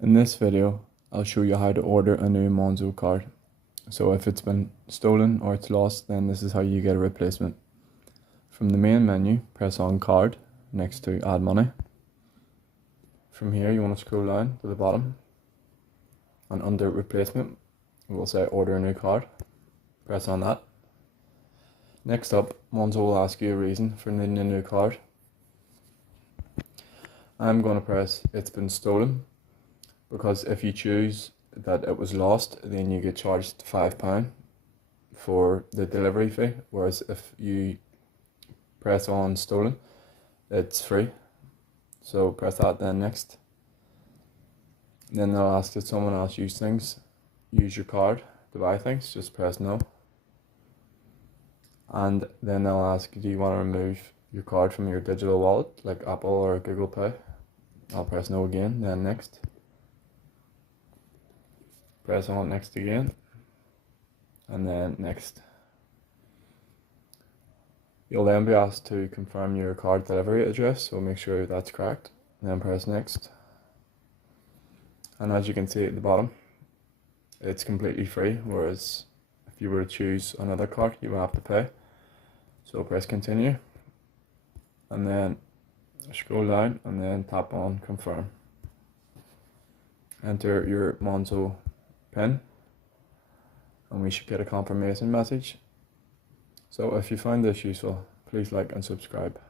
In this video, I'll show you how to order a new Monzo card. So if it's been stolen or it's lost, then this is how you get a replacement. From the main menu, press on card next to add money. From here, you want to scroll down to the bottom, and under replacement, it will say order a new card. Press on that. Next up, Monzo will ask you a reason for needing a new card. I'm going to press it's been stolen, because if you choose that it was lost, then you get charged £5 for the delivery fee, whereas if you press on stolen, it's free. So press that then next. Then they'll ask, did someone else use your card to buy things? Just press no. And then they'll ask, do you want to remove your card from your digital wallet like Apple or Google Pay? I'll press no again, then next. Press on next again, and then next. You'll then be asked to confirm your card delivery address, so make sure that's correct, and then press next. And as you can see at the bottom, it's completely free, whereas if you were to choose another card, you would have to pay. So press continue, and then scroll down, and then tap on confirm. Enter your Monzo PIN, and we should get a confirmation message. So if you find this useful, please like and subscribe.